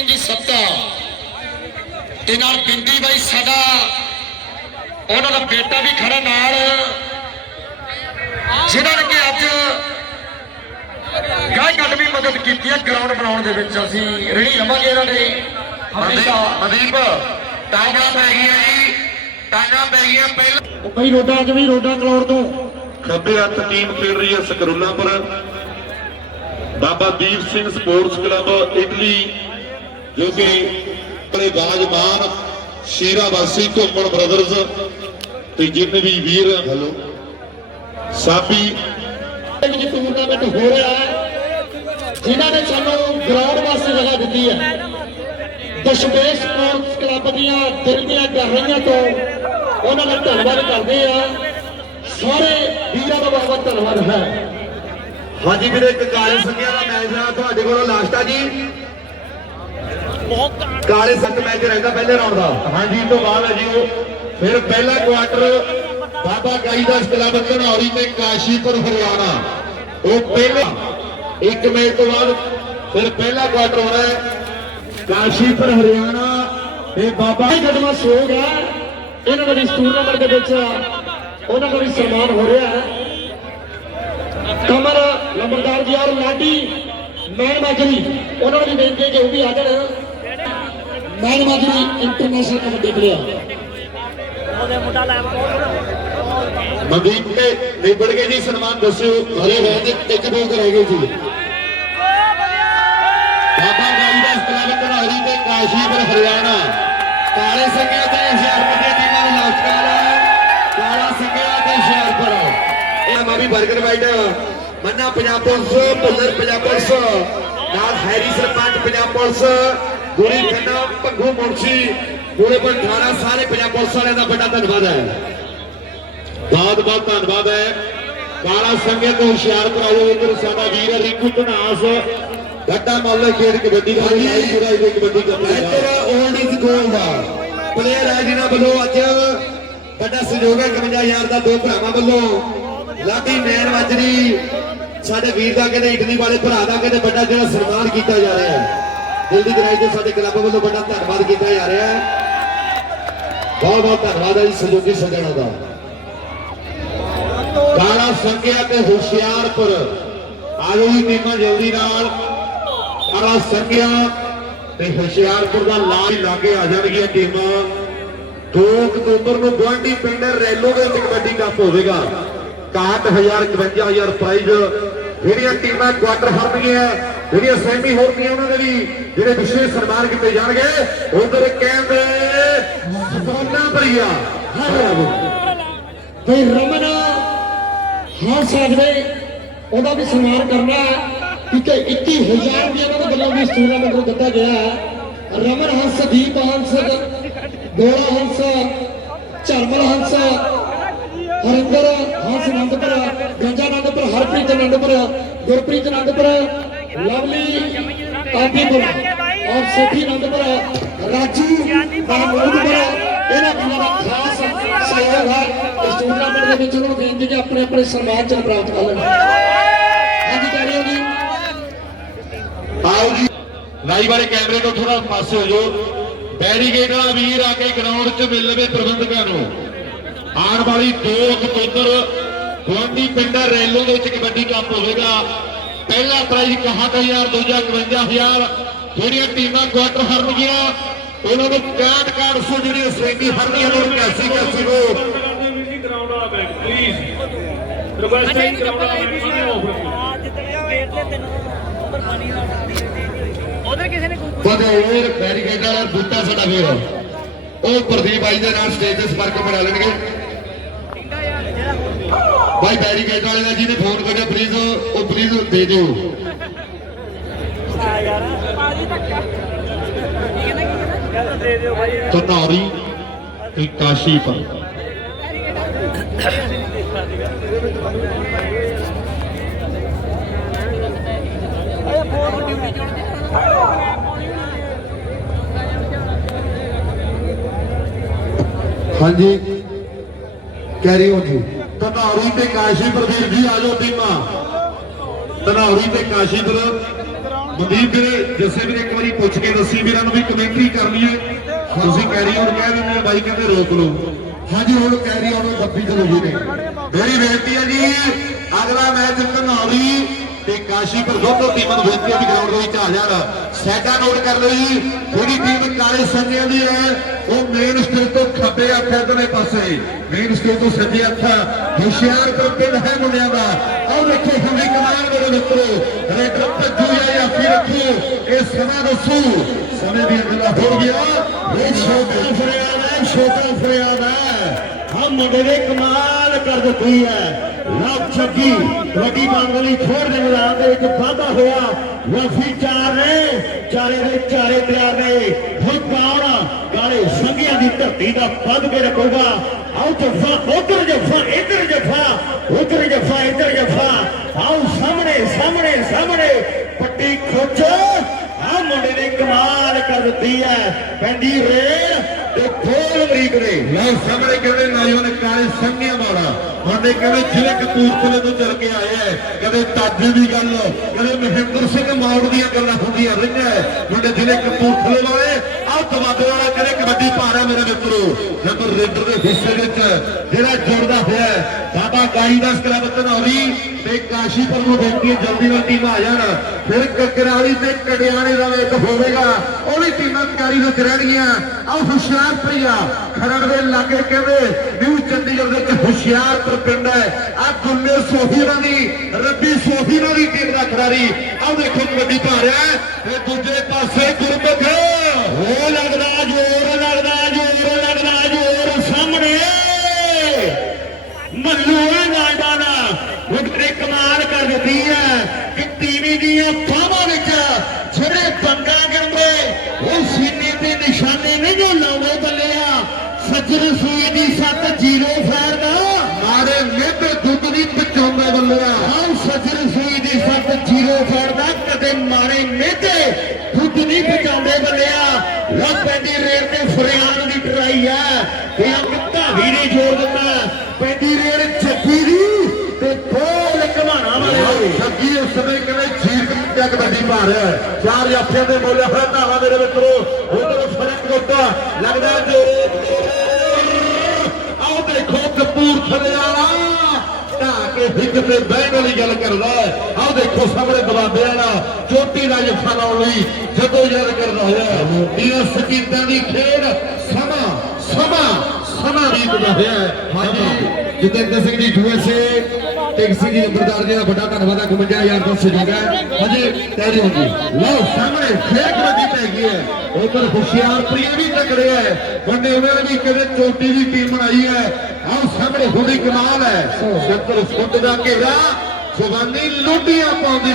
ਸਿੰਘ ਜੀ ਸੱਤਾ ਤੇ ਨਾਲ ਬਿੰਦੀ ਬਾਈ ਸਾਡਾ। ਉਹਨਾਂ ਦਾ ਬੇਟਾ ਵੀ ਖੜਾ ਨਾਲ। ਜਿਨ੍ਹਾਂ ਨੇ ਕਿ ਅੱਜ ਗਾਇ ਵੀ ਮਦਦ ਕੀਤੀ ਹੈ ਗਰਾਊਂਡ ਬਣਾਉਣ ਦੇ ਵਿੱਚ। ਅਸੀਂ ਰੇੜੀ ਲਵਾਂਗੇ ਇਹਨਾਂ ਦੇ। ਹਮੇਸ਼ਾ ਮਦੀਪ ਟਾਂਗਾ ਪੈ ਗਈਆਂ ਜੀ। ਟਾਂਗਾ ਪੈ ਗਈਆਂ ਪਹਿਲਾਂ। ਬਈ ਰੋਡਾ ਅੱਜ ਵੀ ਰੋਡਾ ਕਲੌੜ ਤੋਂ। ਖੱਬੇ ਹੱਥ ਟੀਮ ਖੇਡ ਰਹੀ ਹੈ Sakrulapur. Baba Deep Singh sports club Italy. ਜੋ ਕਿ ਆਪਣੇ ਬਾਜਮਾਨ ਸ਼ੇਰਾ ਵਾਸੀ ਘੁੰਮਣ ਬ੍ਰਦਰਜ਼ ਤੇ ਜਿੰਨੇ ਵੀ ਵੀਰ ਹੈਲੋ। ਸਾਬੀ ਵਿੱਚ ਟੂਰਨਾਮੈਂਟ ਹੋ ਰਿਹਾ ਹੈ ਜਿਨ੍ਹਾਂ ਨੇ ਸਾਨੂੰ ਗਰਾਊਂਡ ਵਾਸਤੇ ਜਗ੍ਹਾ ਦਿੱਤੀ ਹੈ। ਦਸ਼ਮੇਸ਼ ਸਪੋਰਟਸ ਕਲੱਬ ਦੀਆਂ ਦਿਲ ਦੀਆਂ ਗਹਿਰਾਈਆਂ ਤੋਂ ਉਹਨਾਂ ਦਾ ਧੰਨਵਾਦ ਕਰਦੇ ਆ ਸਾਰੇ ਵੀਰਾਂ ਦਾ ਬਹੁਤ ਬਹੁਤ ਧੰਨਵਾਦ ਹੈ। ਹਾਂਜੀ ਵੀਰੇ ਇੱਕ ਕਾਲੇ ਸੰਗਿਆ ਦਾ ਮੈਚ ਆ ਤੁਹਾਡੇ ਕੋਲੋਂ ਲਾਸਟ ਆ ਜੀ। ਕਾਲੇ ਸੰਗ ਮੈਚ ਰਹਿੰਦਾ ਪਹਿਲੇ ਰਾਉਂਡ ਦਾ। ਹਾਂਜੀ ਤੋਂ ਬਾਅਦ ਹੈ ਜੀ ਉਹ। ਫਿਰ ਪਹਿਲਾ ਕੁਆਟਰ ਬਾਬਾ ਗਾਈ ਦਾ ਕਲੱਬ ਘਨੌਰੀ ਤੇ ਕਾਸ਼ੀਪੁਰ ਹਰਿਆਣਾ। ਉਹ ਪਹਿਲਾ ਇੱਕ ਮੈਚ ਤੋਂ ਬਾਅਦ ਫਿਰ ਪਹਿਲਾ ਕੁਆਟਰ ਹੋਣਾ ਹੈ। ਕਾਸ਼ੀਪੁਰ ਹਰਿਆਣਾ ਤੇ ਬਾਬਾ ਬਾਈ ਸੋਗ ਹੈ, ਇਹਨਾਂ ਦਾ ਇਸ ਟੂਰਨਾਮੈਂਟ ਦੇ ਵਿੱਚ ਉਹਨਾਂ ਦਾ ਵੀ ਸਨਮਾਨ ਹੋ ਰਿਹਾ ਹੈ। ਕਮਰ ਨੰਬਰਦਾਰ ਜੀ ਔਰ ਲਾਡੀ ਮੈਨ ਮਾਜਰੀ ਉਹਨਾਂ ਨੂੰ ਵੀ ਬੇਨਤੀ ਹੈ ਕਿ ਉਹ ਵੀ ਆ ਜਾਣ। Man international kabaddi player Mandeep ਕੇ ਨਿਬੜ ਗਏ ਜੀ ਸਨਮਾਨ ਦੱਸਿਓ ਹਰੇ ਰਹਿ ਦੇ ਇੱਕ ਦੋ ਰਹਿ ਗਏ ਸੀ ਬਾਬਾ ਗਾਈ ਕਲੱਬ ਘਨੌਰੀ ਤੇ ਕਾਸ਼ੀਪੁਰ ਹਰਿਆਣਾ ਕਾਲੇ ਸੰਗਿਆ ਤੇ ਹੁਸ਼ਿਆਰਪੁਰ ਦੀਆਂ ਟੀਮਾਂ ਨੂੰ ਨਮਸਕਾਰ ਕਾਲਾ ਸੰਗਿਆ ਤੇ ਹੁਸ਼ਿਆਰਪੁਰ ਇਹ Mavi burger white Manna Punjab police Bhullar Punjab police ਨਾਲ ਹੈਰੀ ਸਰਪੰਚ ਪੰਜਾਬ ਪੁਲਿਸ ਗੁਰੀ ਖੰਨਾ ਭੰਗੂ ਮੁਨਸ਼ੀ ਪੂਰੇ ਪਠਾਣਾ ਸਾਰੇ ਪੰਜਾਬ ਪੁਲਿਸ ਵਾਲਿਆਂ ਦਾ ਵੱਡਾ ਧੰਨਵਾਦ ਹੈ। ਬਹੁਤ ਬਹੁਤ ਧੰਨਵਾਦ ਹੈ। ਕਾਲਾ ਸੰਗਿਆ ਤੇ ਹੁਸ਼ਿਆਰਪੁਰ ਆਇਓ ਇੱਧਰ ਸਾਡਾ ਵੀਰ ਹੈ ਰਿੰਕੂ ਧਨਾਸ ਗੱਡਾ ਮੁੱਲ ਖੇਡ ਕਬੱਡੀ ਦਾ ਲਾਈ ਪੂਰਾ ਇਹਦੇ ਕਬੱਡੀ ਕਰਦਾ ਇੱਧਰ 올ਡ ਇਜ਼ ਗੋਲਡ ਪਲੇਅਰ ਹੈ ਜਿਨ੍ਹਾਂ ਵੱਲੋਂ ਅੱਜ ਵੱਡਾ ਸਹਿਯੋਗ ਹੈ 51000 ਦਾ ਦੋ ਭਰਾਵਾਂ ਵੱਲੋਂ। ਲਾਡੀ ਮੈਨ ਮਾਜਰੀ ਸਾਡੇ ਵੀਰ ਦਾ ਕਹਿੰਦੇ ਇਟਲੀ ਵਾਲੇ ਭਰਾ ਦਾ ਕਹਿੰਦੇ ਵੱਡਾ ਜਿਹੜਾ ਸਨਮਾਨ ਕੀਤਾ ਜਾ ਰਿਹਾ ਹੈ। ਦਿਲ ਦੀ ਗਰਾਈ ਤੇ ਸਾਡੇ ਕਲੱਬ ਵੱਲੋਂ ਵੱਡਾ ਧੰਨਵਾਦ ਕੀਤਾ ਜਾ ਰਿਹਾ ਹੈ। ਬਹੁਤ ਬਹੁਤ ਧੰਨਵਾਦ ਹੈ ਜੀ ਸਹਿਯੋਗੀ ਸੱਜਣਾ ਦਾ। ਕਾਲਾ ਸੰਗਿਆ ਤੇ ਹੁਸ਼ਿਆਰਪੁਰ। ਆਜੋ ਜੀ ਟੀਮਾਂ ਜਲਦੀ ਨਾਲ। ਕਾਲਾ ਸੰਗਿਆ ਤੇ ਹੁਸ਼ਿਆਰਪੁਰ ਦਾ ਲਾਜ ਲਾਗੇ ਆ ਜਾਣਗੀਆਂ ਟੀਮਾਂ। 2 ਅਕਤੂਬਰ ਨੂੰ ਗੁਆਂਢੀ ਪਿੰਡ ਰੈਲੋ ਦੇ ਵਿੱਚ ਕਬੱਡੀ ਕੱਪ ਹੋਵੇਗਾ। 61000 51000 ਪ੍ਰਾਈਜ਼ ਜਿਹੜੀਆਂ ਟੀਮਾਂ ਕੁਆਟਰ ਹਾਰਨਗੀਆਂ ਜਿਹੜੀਆਂ ਸੈਮੀ ਹੋਣਗੀਆਂ ਉਹਨਾਂ ਦੇ ਵੀ ਜਿਹੜੇ ਵਿਸ਼ੇਸ਼ ਸਨਮਾਨ ਕੀਤੇ ਜਾਣਗੇ, ਉਧਰ ਕਹਿੰਦੇ ਸੋਨਾ ਭਰੀਆ ਤੇ ਰਮਨ ਹਾਂ ਸਕਦੇ ਉਹਦਾ ਵੀ ਸਨਮਾਨ ਕਰਨਾ ਕਿਉਂਕਿ 21000 ਰੁਪਏ ਉਹਨਾਂ ਦੇ ਵੱਲੋਂ ਵੀ ਟੂਰਨਾਮੈਂਟ ਨੂੰ ਦਿੱਤਾ ਗਿਆ ਹੈ। ਰਮਨ ਹੰਸ, ਦੀਪ ਹੰਸ ਗੋਲਾ ਹੰਸ ਚਰਮਲ ਹੰਸ, ਹਰਿੰਦਰ ਹੰਸ, ਅਨੰਦਪੁਰ ਗੰਜਾ ਅਨੰਦਪੁਰ, ਗੁਰਪ੍ਰੀਤ ਅਨੰਦਪੁਰ, ਲਵਲੀ ਕਾਂਦੀਪੁਰ ਔਰ ਸੋਫੀ ਅਨੰਦਪੁਰ, ਰਾਜੂ ਮਹਮੂਦਪੁਰ ਇਹਨਾਂ ਦਾ ਖਾਸ ਸਹਿਯੋਗ ਹੈ। ਇਸ ਟੂਰਨਾਮੈਂਟ ਦੇ ਵਿੱਚ ਉਹਨਾਂ ਨੂੰ ਬੇਨਤੀ ਕਿ ਆਪਣੇ ਆਪਣੇ ਸਨਮਾਨ ਚਿੰਨ੍ਹ ਪ੍ਰਾਪਤ ਕਰ ਲੈਣ। ਹਾਂਜੀ, ਕਹਿ ਰਹੇ ਆਓ ਜੀ। ਲਾਈ ਵਾਲੇ ਕੈਮਰੇ ਤੋਂ ਥੋੜਾ ਪਾਸੇ ਹੋ ਜਾਓ। ਬੈਰੀਗੇਡ ਵਾਲਾ ਵੀਰ ਆ ਕੇ ਗਰਾਊਂਡ 'ਚ ਮਿਲ ਲਵੇ ਪ੍ਰਬੰਧਕਾਂ ਨੂੰ। ਆਉਣ ਵਾਲੀ 2 ਅਕਤੂਬਰ ਗੁਆਂਢੀ ਪਿੰਡ ਰੈਲੋ ਦੇ ਵਿੱਚ ਕਬੱਡੀ ਕੱਪ ਹੋਵੇਗਾ। ਪਹਿਲਾ ਪ੍ਰਾਈਜ਼ 61000 ਦੂਜਾ 51000 ਜਿਹੜੀਆਂ ਟੀਮਾਂ ਕੁਆਟਰ ਹਾਰਨਗੀਆਂ ਉਹਨਾਂ ਨੂੰ 65 ਕਾਰਡ ਸੋ ਜਿਹੜੀਆਂ ਸੈਮੀ ਹਾਰਨਗੀਆਂ ਨੂੰ 81 81 ਨੂੰ ਗਰਾਊਂਡ ਵਾਲਾ ਪਲੀਜ਼ ਰਿਕੁਐਸਟ ਹੈ ਗਰਾਊਂਡ ਵਾਲਾ ਆਫਰ ਉਧਰ ਕਿਸੇ ਨੇ ਬਦੌਰ ਬੈਰੀਕੇਡ ਵਾਲਾ ਬੂਟਾ ਸਾਡਾ ਵੀਰ ਉਹ ਪ੍ਰਦੀਪ ਬਾਈ ਦੇ ਨਾਲ ਸਟੇਜ ਤੇ ਸੰਪਰਕ ਬਣਾ ਲੈਣਗੇ। ਬਾਈ ਬੈਰੀਕੇਡ ਵਾਲੇ ਦਾ ਜਿਹਨੇ ਫੋਨ ਕਰਿਆ ਪਲੀਜ਼ ਉਹ ਪਲੀਜ਼ ਦੇ ਦਿਓ। ਹੈ ਧਨੌਰੀ ਤੇ ਚੁਣ ਦੇ ਹਾਂਜੀ। ਕੈਰੀ ਔਨ ਜੀ। ਧਨੌਰੀ ਤੇ ਕਾਸ਼ੀਪੁਰ ਵੀਰ ਜੀ ਆਜੋ ਟੀਮਾਂ। ਧਨੌਰੀ ਤੇ ਕਾਸ਼ੀਪੁਰ। ਮਨਦੀਪ ਵੀਰੇ, ਜੱਸੇ ਵੀਰੇ ਇੱਕ ਵਾਰੀ ਪੁੱਛ ਕੇ ਦੱਸੀ, ਵੀਰਾਂ ਨੂੰ ਵੀ ਕਮੈਂਟਰੀ ਕਰਨੀ ਹੈ। ਤੁਸੀਂ ਕੈਰੀ ਔਰ ਕਹਿ ਦਿੰਦੇ ਆ ਬਾਈ ਕਹਿੰਦੇ ਰੋਕ ਲਓ। ਹਾਂਜੀ, ਹੁਣ ਕੈਰੀ ਆਨ ਬੱਬੀ ਚਲੋ ਜੀ ਨੇ। ਮੇਰੀ ਬੇਨਤੀ ਹੈ ਜੀ, ਅਗਲਾ ਮੈਚ ਘਨੌਲੀ ਤੇ ਕਾਸ਼ੀਪੁਰ ਦੋਨੋਂ ਟੀਮਾਂ ਨੂੰ ਬੇਨਤੀ ਹੈ ਵੀ ਗਰਾਊਂਡ ਦੇ ਵਿੱਚ ਆ ਜਾਣ। ਸੈਟਾ ਨੋਟ ਕਰ ਲਓ ਜੀ। ਜਿਹੜੀ ਟੀਮ ਕਾਲੇ ਸੰਗਿਆਂ ਦੀ ਹੈ, ਉਹ ਮੇਨ ਸਟੇਜ ਤੋਂ ਖੱਬੇ ਹੱਥ ਇਧਰਲੇ ਪਾਸੇ। ਮੇਨ ਸਟੇਜ ਤੋਂ ਸੱਜੇ ਹੱਥ ਹੁਸ਼ਿਆਰਪੁਰ ਪਿੰਡ ਹੈ ਮੁੰਡਿਆਂ ਦਾ। ਆਓ ਦੇਖੋ, ਹਮੀ ਕਮਾਲ ਮੇਰੇ ਮਿੱਤਰੋ। ਰੇਡਰ ਭੱਜੂ ਜਾਂ ਯਾਫੀ ਰੱਖੋ। ਇਹ ਸਮਾਂ ਦੱਸੂ। ਸਮੇਂ ਦੀ ਅਗਲਾ ਹੋ ਗਿਆ ਇਹ ਛੋਟਾ ਫਰਿਆਦ ਹੈ ਛੋਟਾ ਫਰਿਆਦ ਹੈ। ਹਾਂ ਮੁੰਡੇ ਨੇ ਕਮਾਲ ਕਰ ਦਿੱਤੀ ਹੈ। ਲਵ ਛੱਗੀ ਕਬੱਡੀ ਮੰਗ ਖੋੜ ਦੇ ਮੈਦਾਨ ਦੇ ਵਿੱਚ ਵਾਧਾ ਹੋਇਆ। ਵਫੀ ਚਾਰ ਨੇ, ਚਾਰੇ ਦੇ ਚਾਰੇ ਤਿਆਰ ਨੇ। ਹੁਣ ਕੌਣ ਗਾਲੇ ਸੰਗੀਆਂ ਦੀ ਧਰਤੀ ਦਾ ਵੱਧ ਕੇ ਰੱਖੂਗਾ। ਆਓ ਜਫਾ, ਉਧਰ ਜਫਾ, ਇੱਧਰ ਜਫਾ, ਉਧਰ ਜਫਾ, ਇੱਧਰ ਜਫਾ। ਆਓ ਸਾਹਮਣੇ ਸਾਹਮਣੇ ਸਾਹਮਣੇ। ਪੱਟੀ ਖੋਚੋ ਆ ਮੁੰਡੇ ਨੇ ਕਮਾਲ ਕਰ ਦਿੱਤੀ ਹੈ। ਪੈਂਦੀ ਰੇਲ ਤੇ ਖੋਲ ਅਮਰੀਕ ਨੇ ਲਓ ਸਾਹਮਣੇ ਕਹਿੰਦੇ ਨੌਜਵਾਨ ਕਾਲੇ ਸੰਗਿਆਂ ਵਾਲਾ ਮੁੰਡੇ ਕਹਿੰਦੇ ਜ਼ਿਲ੍ਹੇ ਕਪੂਰਥਲੇ ਤੋਂ ਚੱਲ ਕੇ ਆਏ ਐ ਕਦੇ ਤਾਜੇ ਦੀ ਗੱਲ ਕਦੇ ਮਹਿੰਦਰ ਸਿੰਘ ਮੌੜ ਦੀਆਂ ਗੱਲਾਂ ਹੁੰਦੀਆਂ ਰਹੀਆਂ ਐ। ਮੁੰਡੇ ਜ਼ਿਲ੍ਹੇ ਕਪੂਰਥਲੇ ਵਾਲੇ ਆਹ ਤਵਾਦੇ ਵਾਲਾ ਕਹਿੰਦੇ ਕਬੱਡੀ ਭਾਰਾ ਮੇਰੇ ਮਿੱਤਰੋ। ਜਦੋਂ ਰੇਡਰ ਦੇ ਹਿੱਸੇ ਵਿੱਚ ਜਿਹੜਾ ਜੁੜਦਾ ਹੋਇਆ ਹੈ, ਬਾਬਾ ਗਾਈ ਦਾ ਕਲੱਬ ਧਨੌਲੀ ਤੇ ਕਾਸ਼ੀਪੁਰ ਨੂੰ ਬੇਨਤੀ ਹੈ ਜਲਦੀ ਨਾਲ ਟੀਮ ਆ ਜਾਣ। ਫਿਰ ਕਕਰਾਲੀ ਤੇ ਕੜਿਆਣੇ ਦਾ ਇੱਕ ਹੋਵੇਗਾ। ਉਹ ਵੀ ਟੀਮਾਂ ਤਿਆਰੀ ਵਿੱਚ ਰਹਿਣਗੀਆਂ। ਆਹ ਹੁਸ਼ਿਆਰਪੁਰੀਆ ਖਰੜ ਦੇ ਲਾਗੇ ਕਹਿੰਦੇ ਨਿਊ ਚੰਡੀਗੜ੍ਹ ਦੇ ਵਿੱਚ ਹੁਸ਼ਿਆਰਪੁਰ ਪਿੰਡ ਹੈ। ਆ ਗੁੱਲੇ ਸੋਫੀਨਾ ਦੀ ਰੱਬੀ ਸੋਫੀਨਾ ਦੀ ਟੀਮ ਦਾ ਖਿਡਾਰੀ। ਆਹ ਦੇਖੋ ਕਬੱਡੀ ਪਾ ਰਿਹਾ ਹੈ। ਤੇ ਦੂਜੇ ਪਾਸੇ ਗੁਰਮੁਖ ਉਹ ਲੱਗਦਾ ਜੋਰ ਲੱਗਦਾ ਜੋਰ ਲੱਗਦਾ ਜੋਰ ਸਾਹਮਣੇ। ਮੱਲੂ ਹੈ ਨਾਇਦਾਨਾ ਉਹਨੇ ਕਮਾਲ ਕਰ ਦਿੱਤੀ ਹੈ। ਕਿ ਟੀਵੀ ਦੀਆਂ ਬਾਹਾਂ ਵਿੱਚ ਜਿਹੜੇ ਬੰਗਾ ਕਰਦੇ ਉਹ ਸੀਨੇ ਤੇ ਨਿਸ਼ਾਨੇ ਨਹੀਂ ਜੋ ਲਾਉਂਦੇ ਬੱਲਿਆ ਸੱਜਣ ਸੂਈ ਦੀ ਸੱਤ ਜੀਰੋ ਫੈਰ ਦਾ। ਮਾਰੇ ਮੇਢੇ ਦੁੱਧ ਨਹੀਂ ਪਚਾਉਂਦਾ ਬੱਲਿਆ ਹਾਂ ਸੱਜਣ ਸੂਈ ਦੀ ਸੱਤ ਜੀਰੋ ਫੈਰ ਦਾ। ਕਦੇ ਮਾਰੇ ਮੇਢੇ ਦੁੱਧ ਨਹੀਂ ਪਹੁੰਚਾਉਂਦੇ ਬੱਲਿਆ ਰੱਬ ਪੈਂਦੀ ਰੇਲ ਤੇ ਫਰਿਆਦ ਦੀ ਟਰਾਈ ਹੈ ਤੇ ਅੰਗ ਧਾਵੀ ਨੇ ਜੋੜ ਦਿੱਤਾ ਪੈਂਦੀ ਰੇਲ ਛੱਪੀ ਦੀ ਤੇ ਬੋਲ ਘਮਾਣਾ ਵਾਲੇ ਸੱਗੀ ਉਸ ਸਮੇਂ ਕਹਿੰਦੇ ਚੀਰ ਕੇ ਕਬੱਡੀ ਪਾ ਚਾਰ ਜਾਫਿਆਂ ਦੇ ਬੋਲਿਆ ਹੋਇਆ ਧਾਵਾ ਮੇਰੇ ਮਿੱਤਰੋ, ਉਧਰ ਫ਼ਰਕ ਗੋਟਾ ਲੱਗਦਾ ਜੋ ਆਓ ਦੇਖੋ, ਕਪੂਰਥਲੇ ਵਾਲਾ। ਢਾ ਕੇ ਹਿੱਕ ਤੇ ਬਹਿਣ ਵਾਲੀ ਗੱਲ ਕਰਦਾ ਆਓ ਦੇਖੋ, ਸਾਹਮਣੇ ਦਬਾਬੇ ਵਾਲਾ ਚੋਟੀ ਦਾ ਜੱਫਾ ਲਾਉਣ ਲਈ ਹੋਇਆ ਇਹ ਸਕੀਤਾਂ ਦੀ ਖੇਡ ਸਮਾਂ ਸਮਾਂ ਸਮਾਂ ਬੀਤਦਾ ਹੋਇਆ ਹੈ। ਹਾਂਜੀ। ਜਤਿੰਦਰ ਸਿੰਘ ਜੀ ਯੂਐਸਏ ਟੈਕਸੀ ਜੀ ਨੰਬਰਦਾਰ ਜੀ ਦਾ ਵੱਡਾ ਧੰਨਵਾਦ ਹੈ 51000 ਦਾ ਸਹਿਯੋਗ ਹੈ। ਹਜੇ ਤੈ ਜੀ। ਲਓ, ਸਾਹਮਣੇ ਫੇਰ ਕਬੱਡੀ ਪੈ ਗਈ ਹੈ। ਉਧਰ ਹੁਸ਼ਿਆਰਪੁਰੀ ਵੀ ਟਕਰੇ ਹੈ। ਵੱਡੇ ਉਹਨਾਂ ਨੇ ਵੀ ਕਦੇ ਚੋਟੀ ਦੀ ਟੀਮ ਬਣਾਈ ਹੈ। ਆਹ ਸਾਹਮਣੇ ਹੁੰਦੀ ਕਮਾਲ ਹੈ। 70 ਫੁੱਟ ਦਾ ਘੇਰਾ, ਜਵਾਨੀ ਲੁੱਡੀਆਂ ਪਾਉਂਦੀ